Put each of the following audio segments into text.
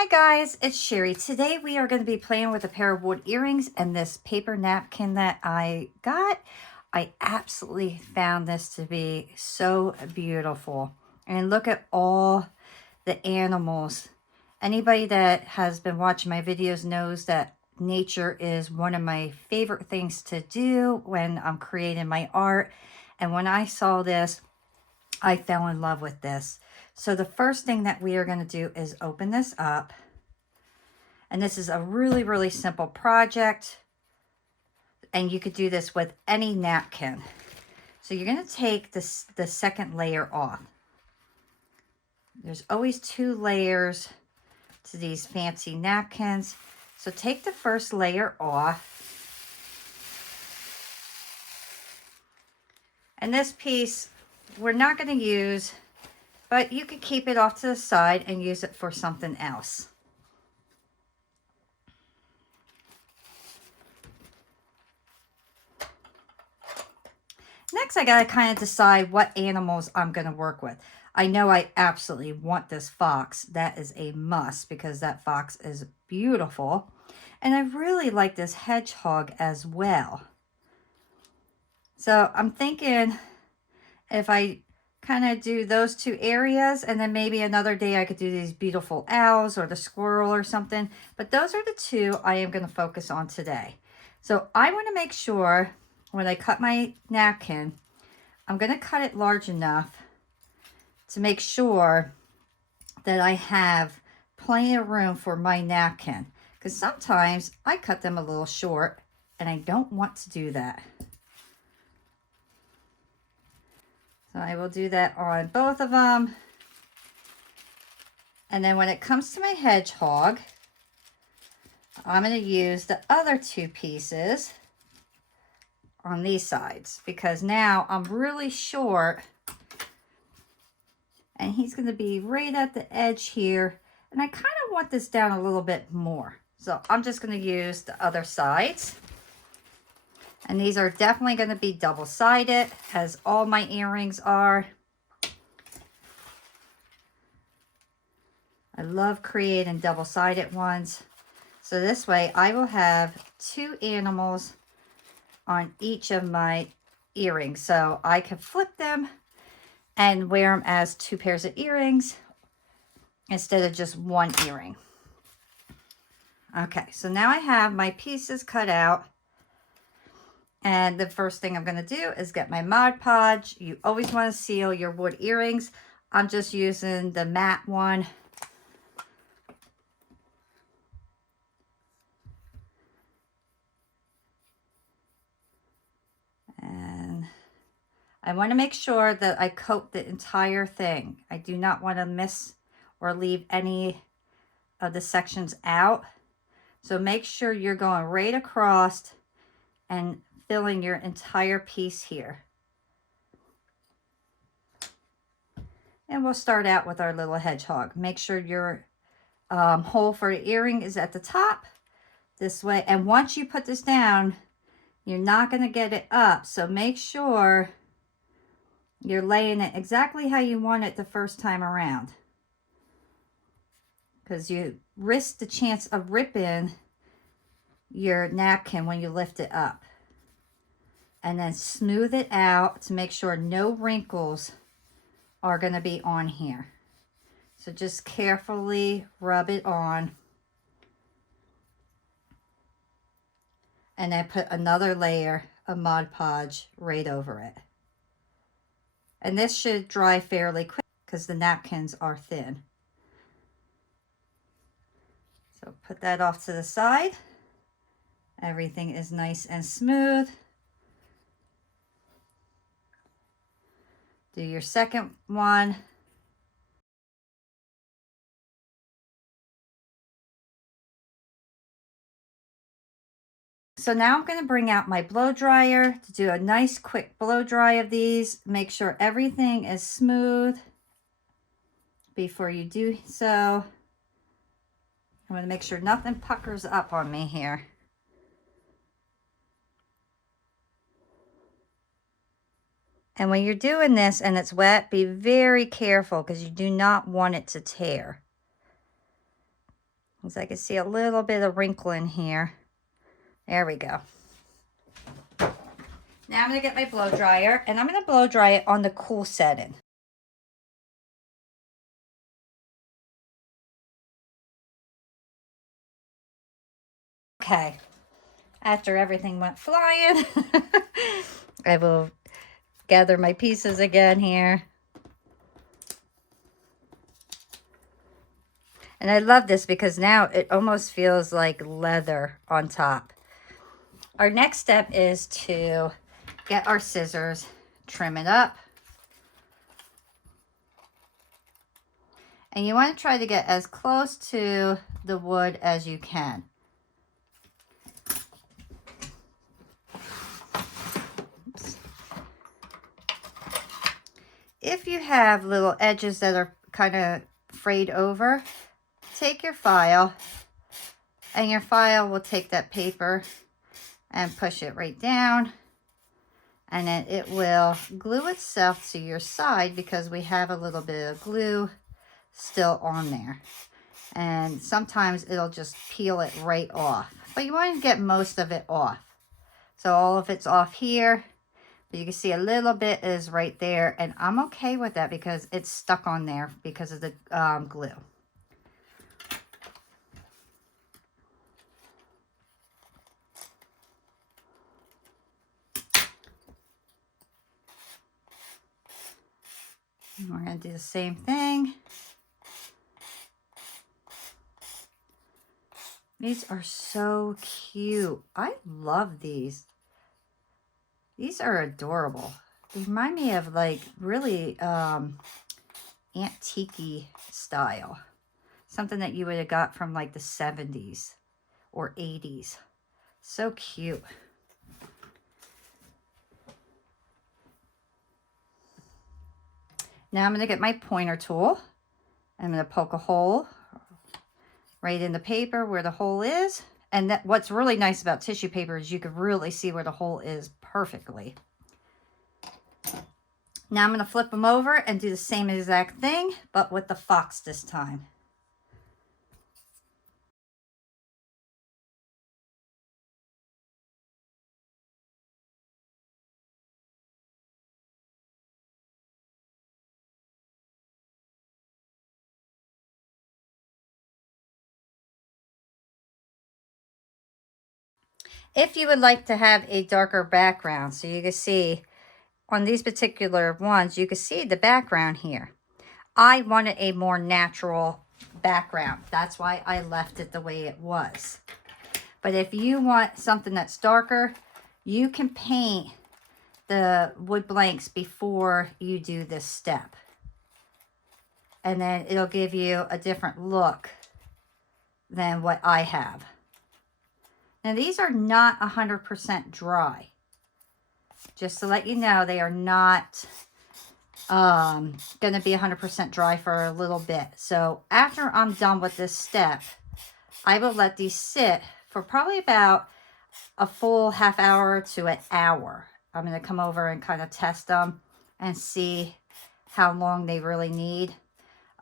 Hi guys, it's Sherry. Today we are going to be playing with a pair of wood earrings and this paper napkin that I got. I absolutely found this to be so beautiful. And look at all the animals. Anybody that has been watching my videos knows that nature is one of my favorite things to do when I'm creating my art. And when I saw this, I fell in love with this. So the first thing that we are going to do is open this up. And this is a really, really simple project. And you could do this with any napkin. So you're going to take the second layer off. There's always 2 layers to these fancy napkins. So take the first layer off. And this piece, we're not going to use, but you could keep it off to the side and use it for something else. Next, I gotta kind of decide what animals I'm gonna work with. I know I absolutely want this fox. That is a must because that fox is beautiful. And I really like this hedgehog as well. So I'm thinking if I kind of do those 2 areas, and then maybe another day I could do these beautiful owls or the squirrel or something. But those are the 2 I am gonna focus on today. So I wanna make sure when I cut my napkin, I'm going to cut it large enough to make sure that I have plenty of room for my napkin. Because sometimes I cut them a little short and I don't want to do that. So I will do that on both of them. And then when it comes to my hedgehog, I'm going to use the other 2 pieces on these sides because now I'm really short and he's going to be right at the edge here, and I kind of want this down a little bit more, so I'm just going to use the other sides. And these are definitely going to be double-sided, as all my earrings are. I love creating double-sided ones, so this way I will have 2 animals on each of my earrings, so I can flip them and wear them as 2 pairs of earrings instead of just 1 earring. Okay, so now I have my pieces cut out, and the first thing I'm going to do is get my Mod Podge. You always want to seal your wood earrings. I'm just using the matte one. I want to make sure that I coat the entire thing. I do not want to miss or leave any of the sections out. So make sure you're going right across and filling your entire piece here. And we'll start out with our little hedgehog. Make sure your hole for the earring is at the top this way. And once you put this down, you're not going to get it up. So make sure you're laying it exactly how you want it the first time around, because you risk the chance of ripping your napkin when you lift it up. And then smooth it out to make sure no wrinkles are going to be on here. So just carefully rub it on. And then put another layer of Mod Podge right over it. And this should dry fairly quick because the napkins are thin. So put that off to the side. Everything is nice and smooth. Do your second one. So now I'm going to bring out my blow dryer to do a nice quick blow dry of these. Make sure everything is smooth before you do so. I'm going to make sure nothing puckers up on me here. And when you're doing this and it's wet, be very careful because you do not want it to tear. As I can see a little bit of wrinkle in here. There we go. Now I'm going to get my blow dryer, and I'm going to blow dry it on the cool setting. Okay, after everything went flying, I will gather my pieces again here. And I love this because now it almost feels like leather on top. Our next step is to get our scissors, trim it up. And you want to try to get as close to the wood as you can. Oops. If you have little edges that are kind of frayed over, take your file, and your file will take that paper and push it right down, and then it will glue itself to your side because we have a little bit of glue still on there, and sometimes it'll just peel it right off, but you want to get most of it off. So all of it's off here, but you can see a little bit is right there, and I'm okay with that because it's stuck on there because of the glue. And we're going to do the same thing. These are so cute. I love these. These are adorable. They remind me of like really antique-y style. Something that you would have got from like the 70s or 80s. So cute. Now I'm going to get my pointer tool. I'm going to poke a hole right in the paper where the hole is. And that, what's really nice about tissue paper is you can really see where the hole is perfectly. Now I'm going to flip them over and do the same exact thing, but with the fox this time. If you would like to have a darker background, so you can see on these particular ones, you can see the background here. I wanted a more natural background. That's why I left it the way it was. But if you want something that's darker, you can paint the wood blanks before you do this step. And then it'll give you a different look than what I have. Now these are not 100% dry. Just to let you know, they are not going to be 100% dry for a little bit. So after I'm done with this step, I will let these sit for probably about a full half hour to an hour. I'm going to come over and kind of test them and see how long they really need.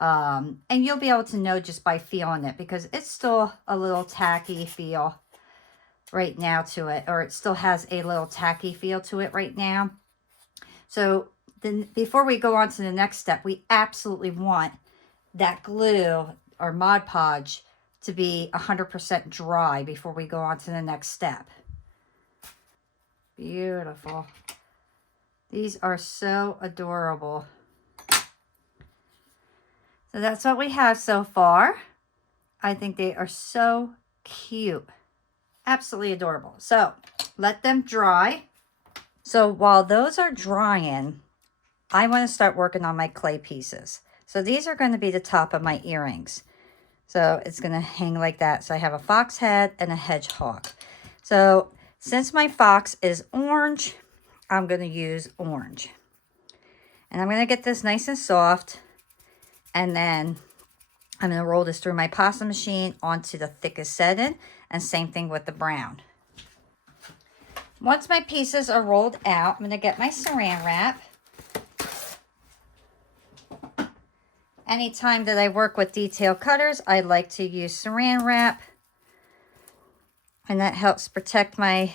And you'll be able to know just by feeling it because it's still a little tacky feel right now to it, or it still has a little tacky feel to it right now. So then before we go on to the next step, we absolutely want that glue or Mod Podge to be 100% dry before we go on to the next step. Beautiful. These are so adorable. So that's what we have so far. I think they are so cute. Absolutely adorable. So let them dry. So while those are drying, I want to start working on my clay pieces. So these are going to be the top of my earrings. So it's going to hang like that. So I have a fox head and a hedgehog. So since my fox is orange, I'm going to use orange. And I'm going to get this nice and soft. And then I'm going to roll this through my pasta machine onto the thickest setting. And same thing with the brown. Once my pieces are rolled out, I'm going to get my saran wrap. Anytime that I work with detail cutters, I like to use saran wrap. And that helps protect my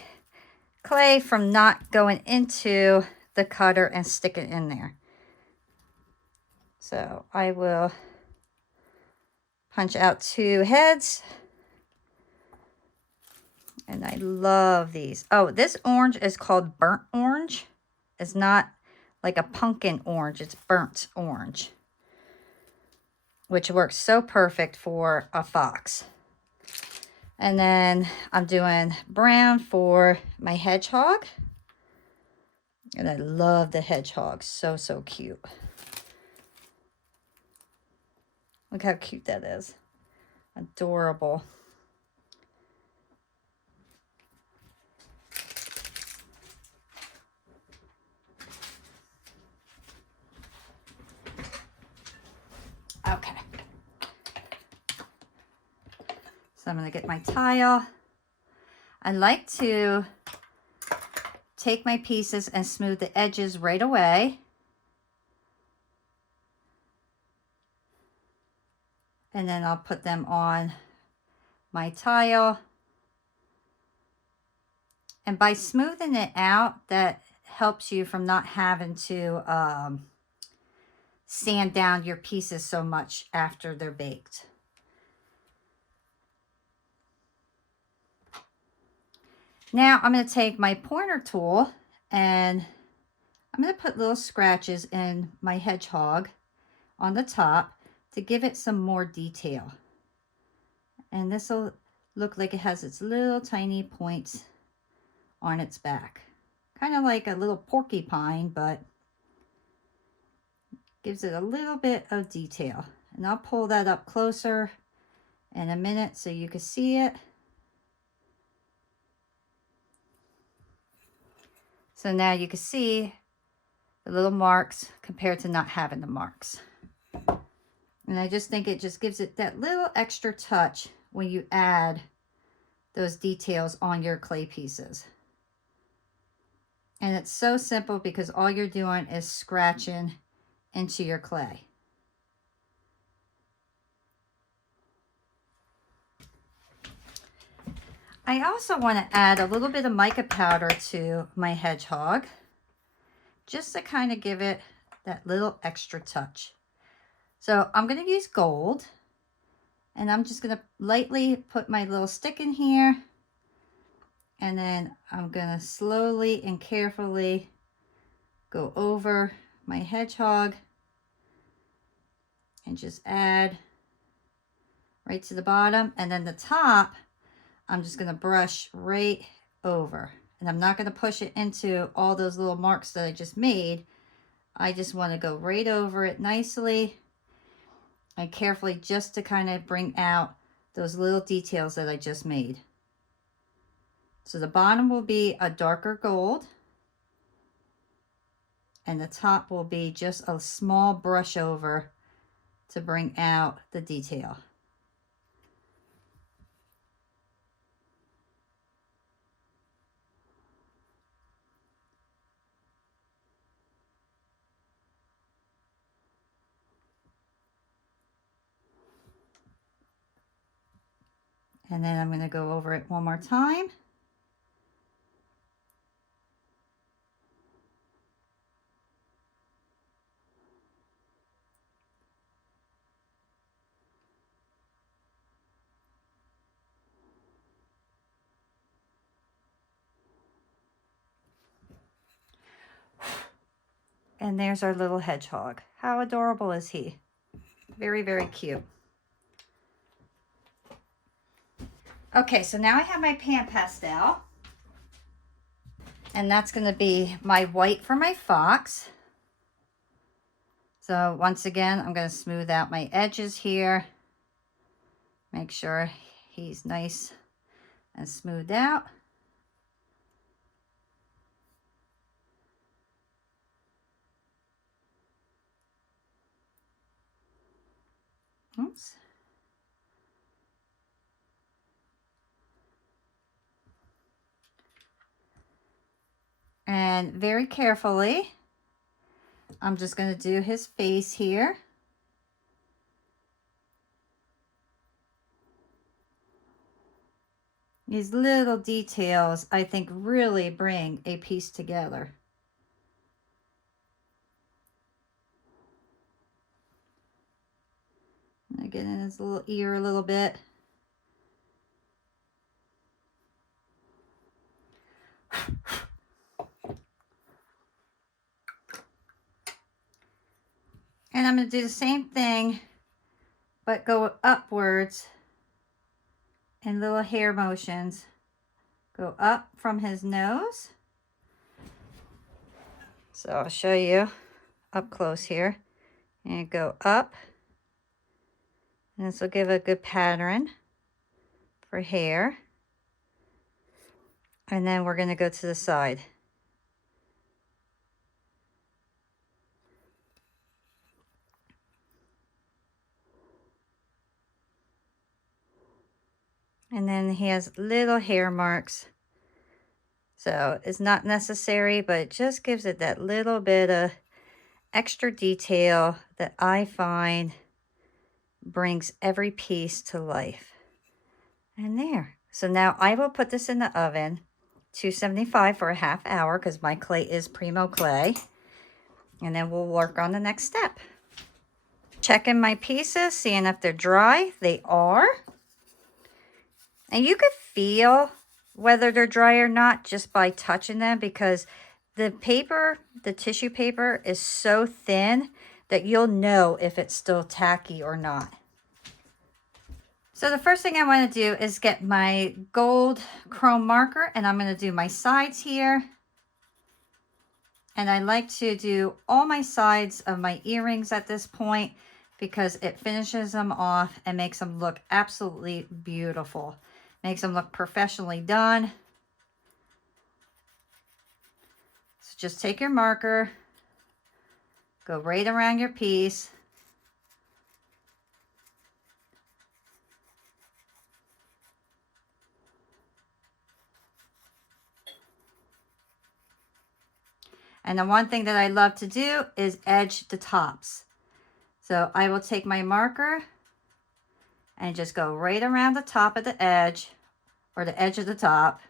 clay from not going into the cutter and stick it in there. So I will punch out 2 heads. And I love these. Oh, this orange is called burnt orange. It's not like a pumpkin orange. It's burnt orange, which works so perfect for a fox. And then I'm doing brown for my hedgehog. And I love the hedgehog. So, so cute. Look how cute that is. Adorable. Okay. So I'm going to get my tile. I like to take my pieces and smooth the edges right away. And then I'll put them on my tile. And by smoothing it out, that helps you from not having to sand down your pieces so much after they're baked. Now I'm going to take my pointer tool and I'm going to put little scratches in my hedgehog on the top to give it some more detail. And this will look like it has its little tiny points on its back. Kind of like a little porcupine, but gives it a little bit of detail. And I'll pull that up closer in a minute so you can see it. So now you can see the little marks compared to not having the marks. And I just think it just gives it that little extra touch when you add those details on your clay pieces. And it's so simple because all you're doing is scratching into your clay. I also want to add a little bit of mica powder to my hedgehog, just to kind of give it that little extra touch. So I'm going to use gold, and I'm just going to lightly put my little stick in here, and then I'm going to slowly and carefully go over my hedgehog and just add right to the bottom, and then the top I'm just going to brush right over. And I'm not going to push it into all those little marks that I just made. I just want to go right over it nicely and carefully, just to kind of bring out those little details that I just made. So the bottom will be a darker gold, and the top will be just a small brush over to bring out the detail. And then I'm going to go over it one more time. And there's our little hedgehog. How adorable is he? Very, very cute. Okay, so now I have my pan pastel. And that's going to be my white for my fox. So once again, I'm going to smooth out my edges here. Make sure he's nice and smoothed out. Oops. And very carefully, I'm just going to do his face here. These little details, I think, really bring a piece together. I get in his little ear a little bit. And I'm going to do the same thing, but go upwards in little hair motions. Go up from his nose. So I'll show you up close here. And go up. And this will give a good pattern for hair. And then we're going to go to the side. And then he has little hair marks. So it's not necessary, but it just gives it that little bit of extra detail that I find brings every piece to life. And there. So now I will put this in the oven, 275 for a half hour, because my clay is Primo clay. And then we'll work on the next step. Checking my pieces, seeing if they're dry. They are. And you could feel whether they're dry or not just by touching them, because the paper, the tissue paper, is so thin that you'll know if it's still tacky or not. So the first thing I want to do is get my gold chrome marker, and I'm going to do my sides here. And I like to do all my sides of my earrings at this point because it finishes them off and makes them look absolutely beautiful. Makes them look professionally done. So just take your marker, go right around your piece. And the one thing that I love to do is edge the tops. So I will take my marker and just go right around the top of the edge, or the edge of the top.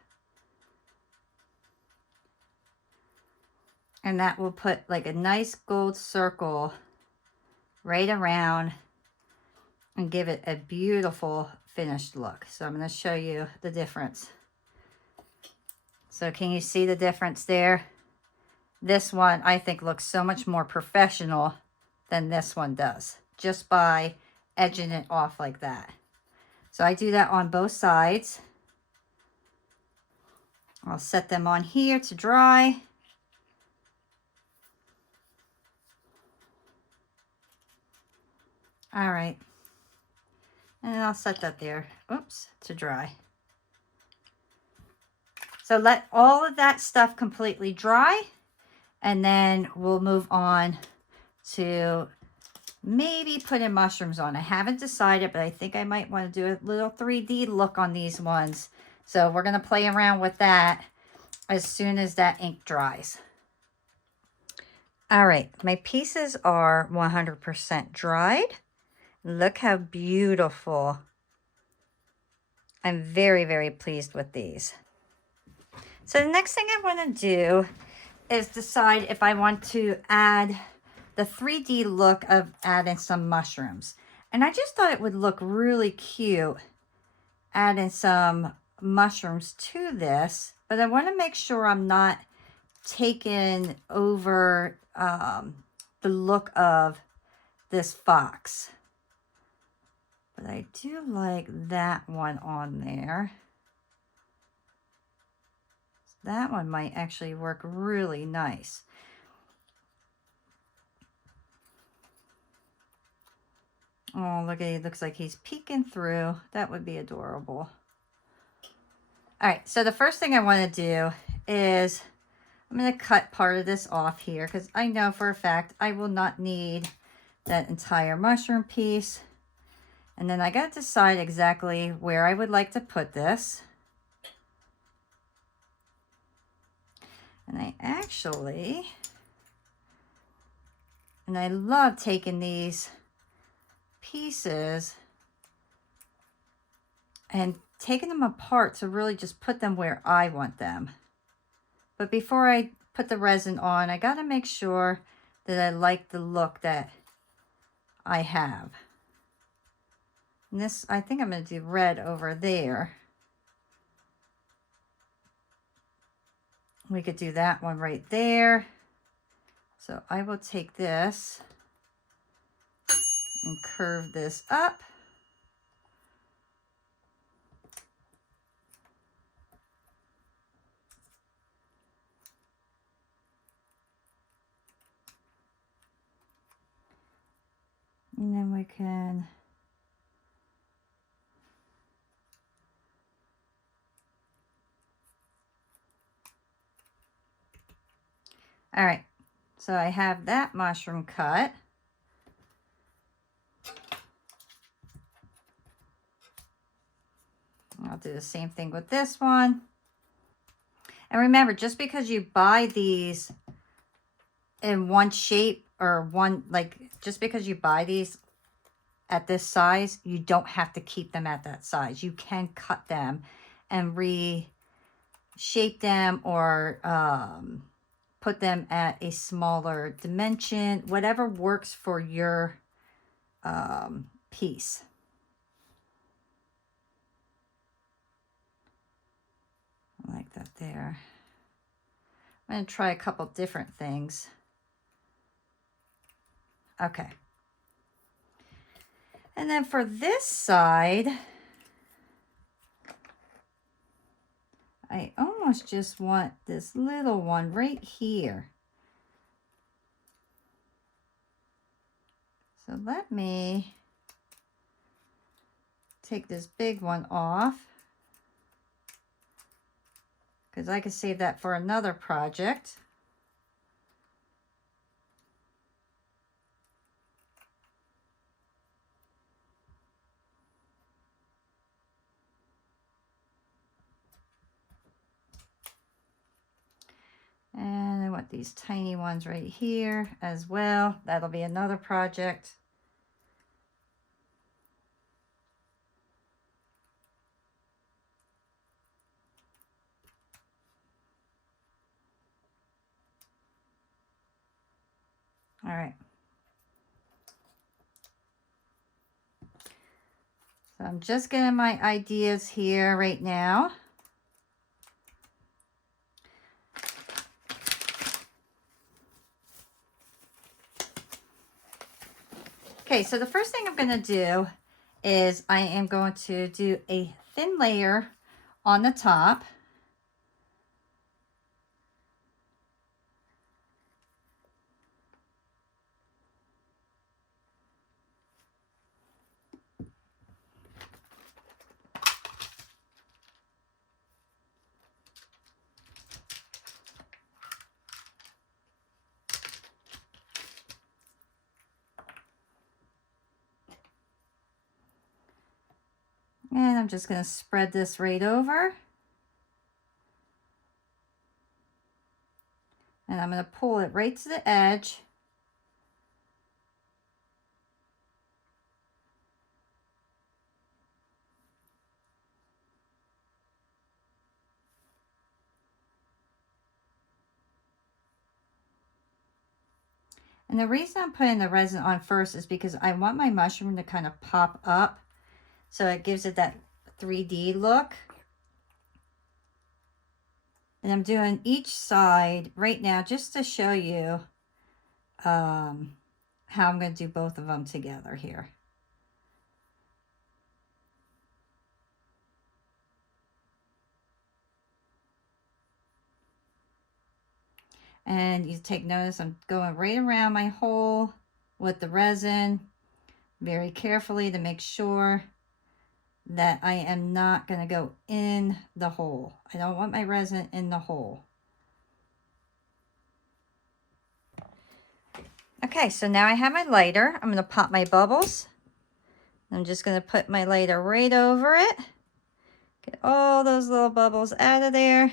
And that will put like a nice gold circle right around and give it a beautiful finished look. So I'm going to show you the difference. So can you see the difference there? This one I think looks so much more professional than this one does, just by edging it off like that. So I do that on both sides. I'll set them on here to dry. All right. And I'll set that there, oops, to dry. So let all of that stuff completely dry, and then we'll move on to maybe putting mushrooms on. I haven't decided, but I think I might want to do a little 3D look on these ones. So we're going to play around with that as soon as that ink dries. All right, my pieces are 100% dried. Look how beautiful. I'm very, very pleased with these. So the next thing I want to do is decide if I want to add the 3D look of adding some mushrooms. And I just thought it would look really cute adding some mushrooms to this, but I want to make sure I'm not taking over the look of this fox. But I do like that one on there. That one might actually work really nice. Oh, look at it. Looks like he's peeking through. That would be adorable. All right, so the first thing I want to do is I'm going to cut part of this off here because I know for a fact I will not need that entire mushroom piece. And then I got to decide exactly where I would like to put this. And I love taking these pieces and taken them apart to really just put them where I want them. But before I put the resin on, I got to make sure that I like the look that I have. And this, I think I'm going to do red over there. We could do that one right there. So I will take this and curve this up. And then we can all right, so I have that mushroom cut. I'll do the same thing with this one. And remember, just because you buy these in one shape or one, like, just because you buy these at this size, you don't have to keep them at that size. You can cut them and reshape them or put them at a smaller dimension, whatever works for your piece. I like that there. I'm going to try a couple different things. Okay. And then for this side, I almost just want this little one right here. So let me take this big one off, because I could save that for another project. And I want these tiny ones right here as well. That'll be another project. All right. So I'm just getting my ideas here right now. Okay, so the first thing I'm going to do is I am going to do a thin layer on the top. And I'm just going to spread this right over. And I'm going to pull it right to the edge. And the reason I'm putting the resin on first is because I want my mushroom to kind of pop up, so it gives it that 3D look. And I'm doing each side right now just to show you how I'm going to do both of them together here. And you take notice, I'm going right around my hole with the resin very carefully to make sure that I am not going to go in the hole. I don't want my resin in the hole. Okay, so now I have my lighter. I'm going to pop my bubbles. I'm just going to put my lighter right over it. Get all those little bubbles out of there.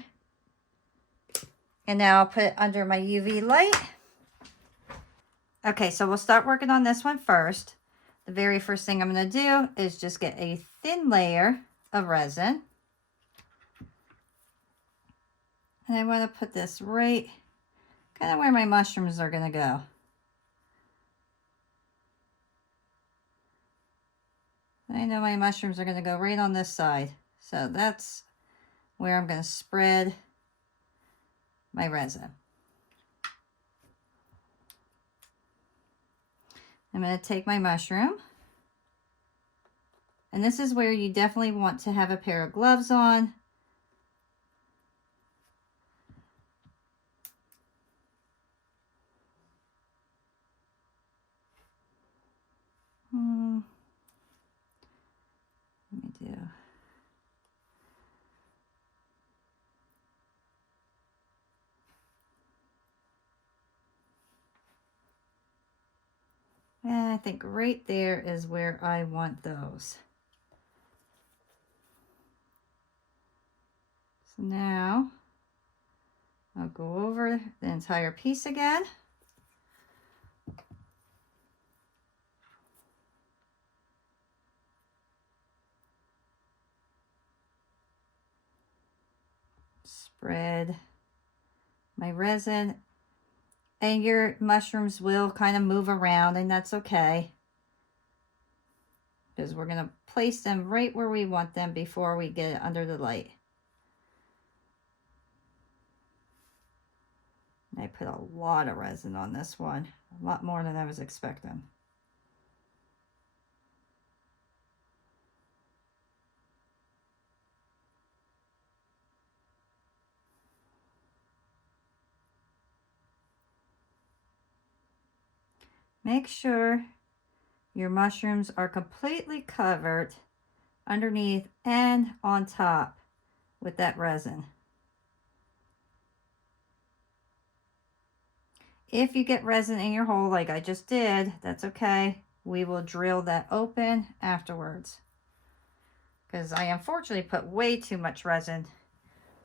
And now I'll put it under my UV light. Okay, so we'll start working on this one first. The very first thing I'm going to do is just get a thin layer of resin. And I want to put this right kind of where my mushrooms are going to go. I know my mushrooms are going to go right on this side. So that's where I'm going to spread my resin. I'm going to take my mushroom. And this is where you definitely want to have a pair of gloves on. Let me do. And I think right there is where I want those. So now I'll go over the entire piece again. Spread my resin, and your mushrooms will kind of move around, and that's okay, because we're going to place them right where we want them before we get it under the light. I put a lot of resin on this one, a lot more than I was expecting. Make sure your mushrooms are completely covered underneath and on top with that resin. If you get resin in your hole like I just did, that's okay. We will drill that open afterwards, because I unfortunately put way too much resin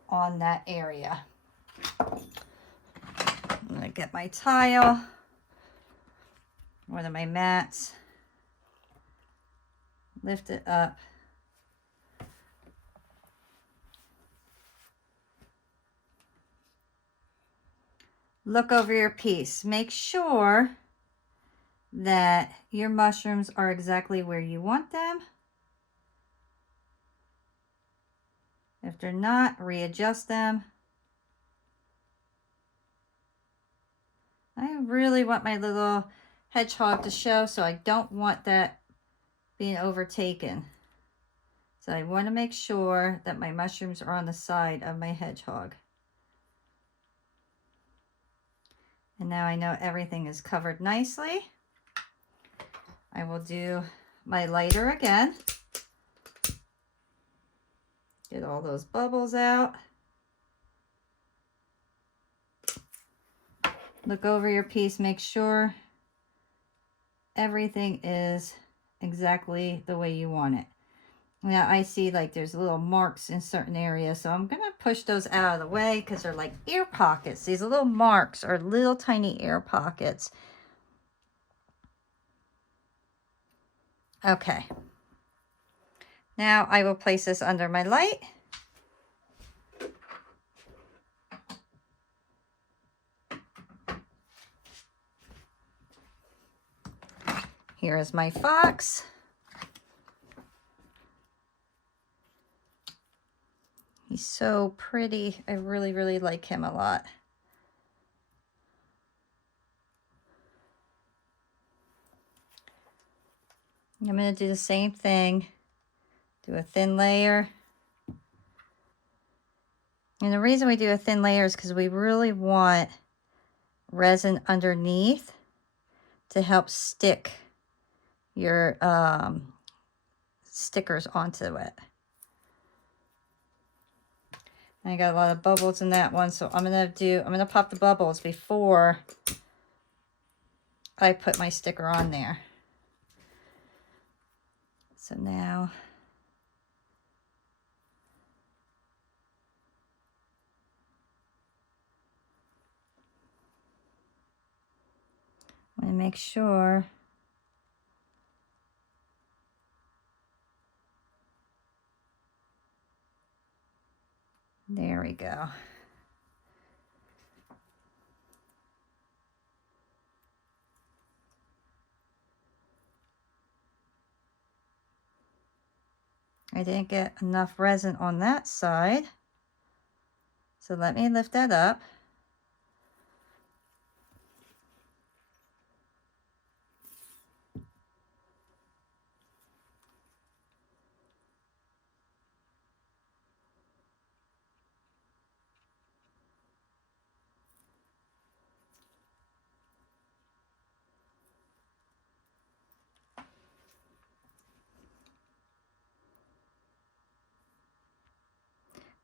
on that area. I'm going to get my tile, one of my mats, lift it up. Look over your piece. Make sure that your mushrooms are exactly where you want them. If they're not, readjust them. I really want my little hedgehog to show, so I don't want that being overtaken. So I want to make sure that my mushrooms are on the side of my hedgehog. And now I know everything is covered nicely. I will do my lighter again. Get all those bubbles out. Look over your piece, make sure everything is exactly the way you want it. Now I see like there's little marks in certain areas, so I'm gonna push those out of the way because they're like air pockets. These little marks are little tiny air pockets. Okay. Now I will place this under my light. Here is my fox. He's so pretty. I really, really like him a lot. I'm going to do the same thing. Do a thin layer. And the reason we do a thin layer is because we really want resin underneath to help stick your stickers onto it. I got a lot of bubbles in that one, so I'm gonna pop the bubbles before I put my sticker on there. So now I'm gonna make sure There we go. I didn't get enough resin on that side. So let me lift that up.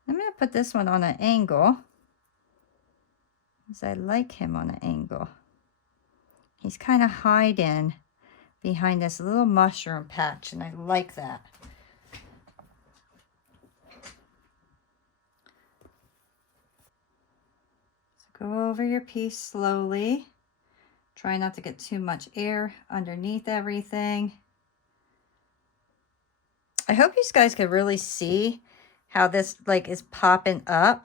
I'm going to put this one on an angle, because I like him on an angle. He's kind of hiding behind this little mushroom patch, and I like that. So go over your piece slowly. Try not to get too much air underneath everything. I hope you guys can really see how this like is popping up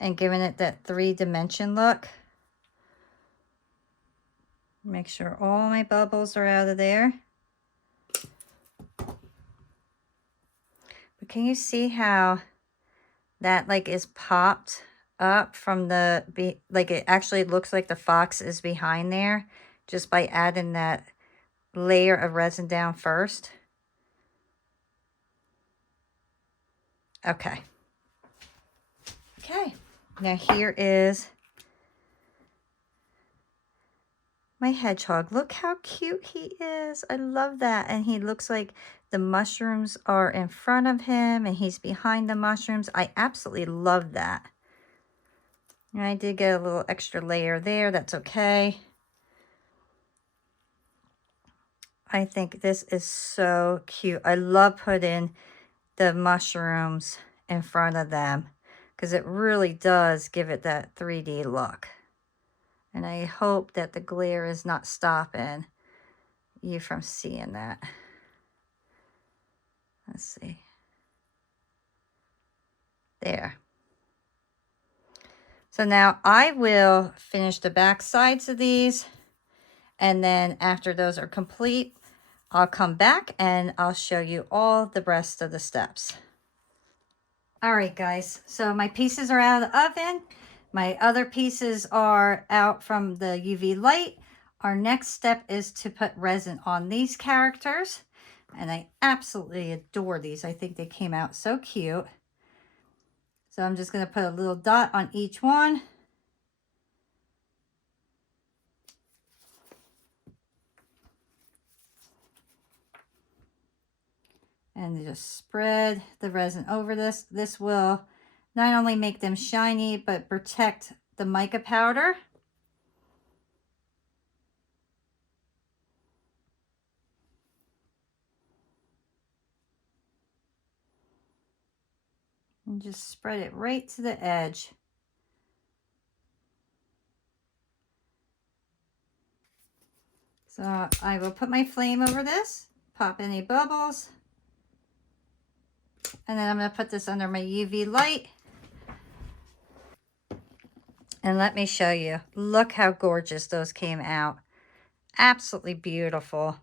and giving it that 3-dimension look. Make sure all my bubbles are out of there. But can you see how that like is popped up from the, like it actually looks like the fox is behind there just by adding that layer of resin down first? Okay. Okay. Now here is my hedgehog. Look how cute he is. I love that. And he looks like the mushrooms are in front of him and he's behind the mushrooms. I absolutely love that. And I did get a little extra layer there. That's okay. I think this is so cute. I love putting the mushrooms in front of them because it really does give it that 3D look. And I hope that the glare is not stopping you from seeing that. Let's see. There. So now I will finish the back sides of these. And then after those are complete, I'll come back and I'll show you all the rest of the steps. All right, guys. So my pieces are out of the oven. My other pieces are out from the UV light. Our next step is to put resin on these characters. And I absolutely adore these. I think they came out so cute. So I'm just going to put a little dot on each one. And just spread the resin over this. This will not only make them shiny, but protect the mica powder. And just spread it right to the edge. So I will put my flame over this, pop any bubbles, and then I'm going to put this under my UV light. And let me show you. Look how gorgeous those came out. Absolutely beautiful.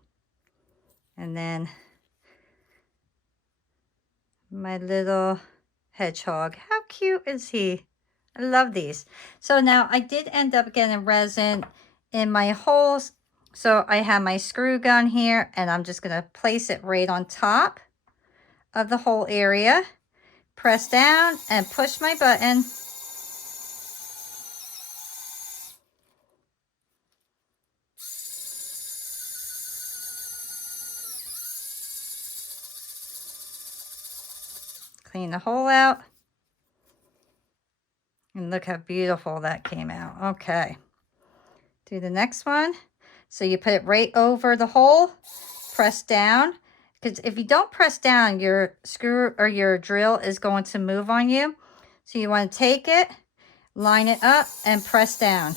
And then my little hedgehog. How cute is he? I love these. So now I did end up getting resin in my holes. So I have my screw gun here and I'm just going to place it right on top of the hole area. Press down and push my button. Clean the hole out. And look how beautiful that came out. Okay. Do the next one. So you put it right over the hole. Press down. Because if you don't press down, your screw or your drill is going to move on you. So you want to take it, line it up, and press down.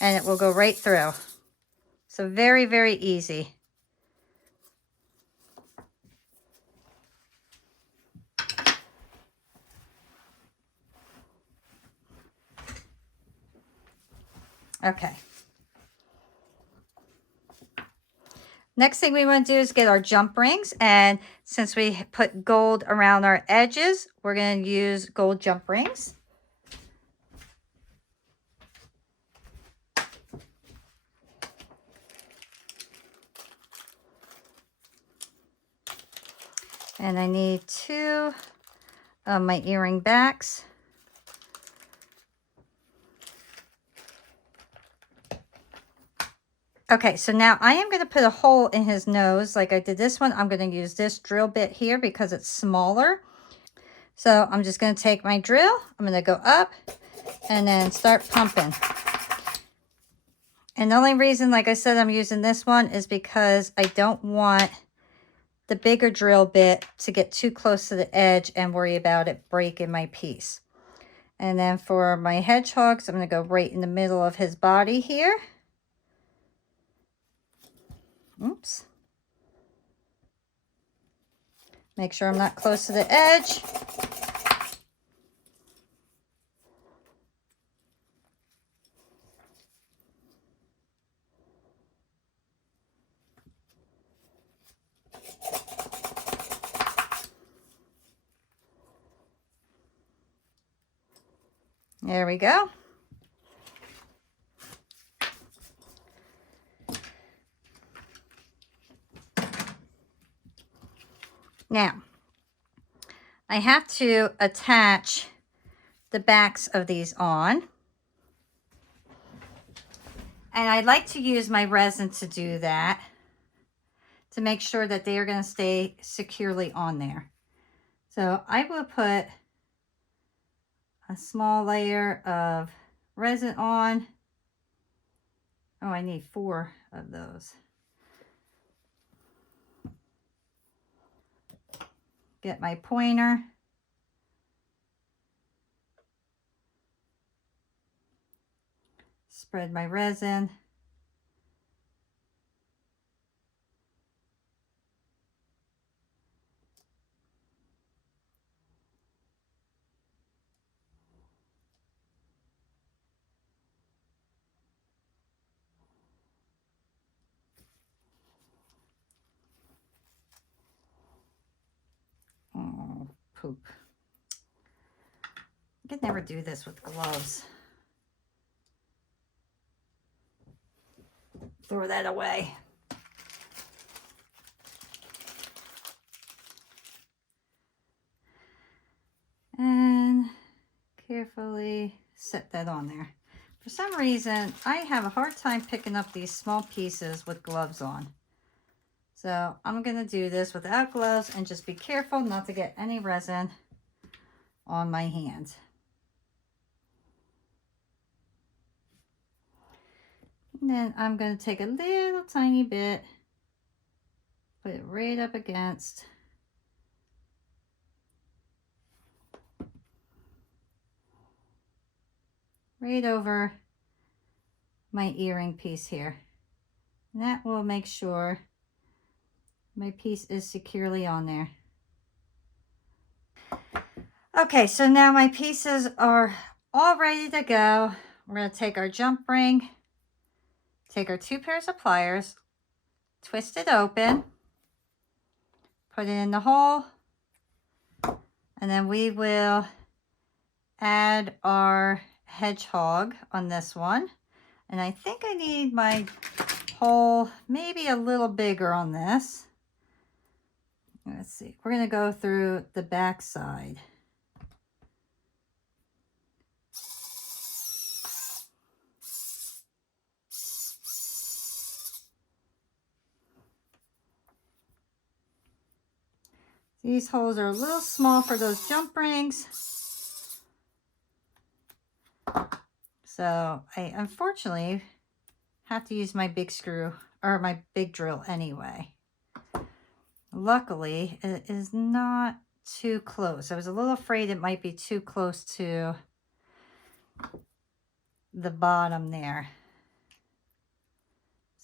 And it will go right through. So very, very easy. Okay. Next thing we want to do is get our jump rings. And since we put gold around our edges, we're going to use gold jump rings. And I need 2 of my earring backs. Okay, so now I am going to put a hole in his nose like I did this one. I'm going to use this drill bit here because it's smaller. So I'm just going to take my drill. I'm going to go up and then start pumping. And the only reason, like I said, I'm using this one is because I don't want the bigger drill bit to get too close to the edge and worry about it breaking my piece. And then for my hedgehogs, I'm going to go right in the middle of his body here. Oops. Make sure I'm not close to the edge. There we go. Now, I have to attach the backs of these on. And I like to use my resin to do that, to make sure that they are going to stay securely on there. So I will put a small layer of resin on. Oh, I need 4 of those. Get my pointer. Spread my resin. Oh, poop. I could never do this with gloves. Throw that away. And carefully set that on there. For some reason, I have a hard time picking up these small pieces with gloves on. So I'm going to do this without gloves and just be careful not to get any resin on my hands. And then I'm going to take a little tiny bit, put it right up against right over my earring piece here. And that will make sure my piece is securely on there. Okay, so now my pieces are all ready to go. We're going to take our jump ring, take our 2 pairs of pliers, twist it open, put it in the hole, and then we will add our hedgehog on this one. And I think I need my hole maybe a little bigger on this. Let's see, we're going to go through the back side. These holes are a little small for those jump rings. So I unfortunately have to use my big screw or my big drill anyway. Luckily, it is not too close. I was a little afraid it might be too close to the bottom there.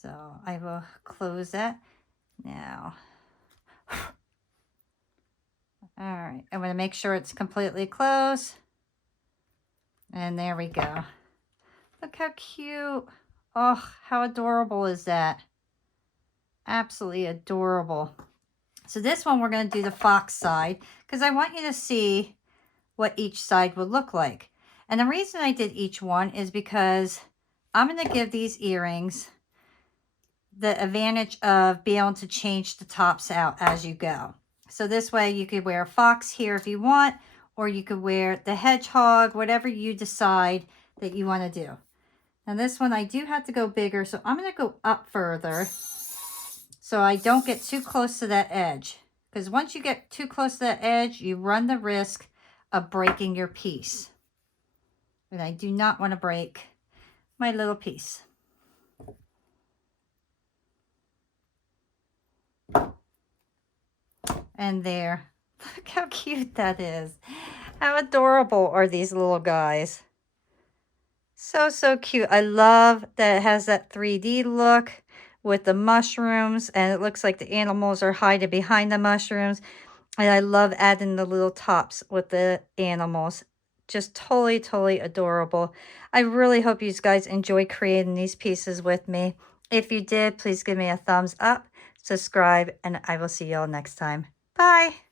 So I will close that now. All right, I'm going to make sure it's completely closed. And there we go. Look how cute. Oh, how adorable is that? Absolutely adorable. So this one we're going to do the fox side because I want you to see what each side would look like. And the reason I did each one is because I'm going to give these earrings the advantage of being able to change the tops out as you go. So this way you could wear a fox here if you want, or you could wear the hedgehog, whatever you decide that you want to do. Now this one I do have to go bigger, so I'm going to go up further so I don't get too close to that edge. Because once you get too close to that edge, you run the risk of breaking your piece. And I do not want to break my little piece. And there. Look how cute that is. How adorable are these little guys. So, so cute. I love that it has that 3D look with the mushrooms. And it looks like the animals are hiding behind the mushrooms. And I love adding the little tops with the animals. Just totally, totally adorable. I really hope you guys enjoy creating these pieces with me. If you did, please give me a thumbs up, subscribe, and I will see you all next time. Bye.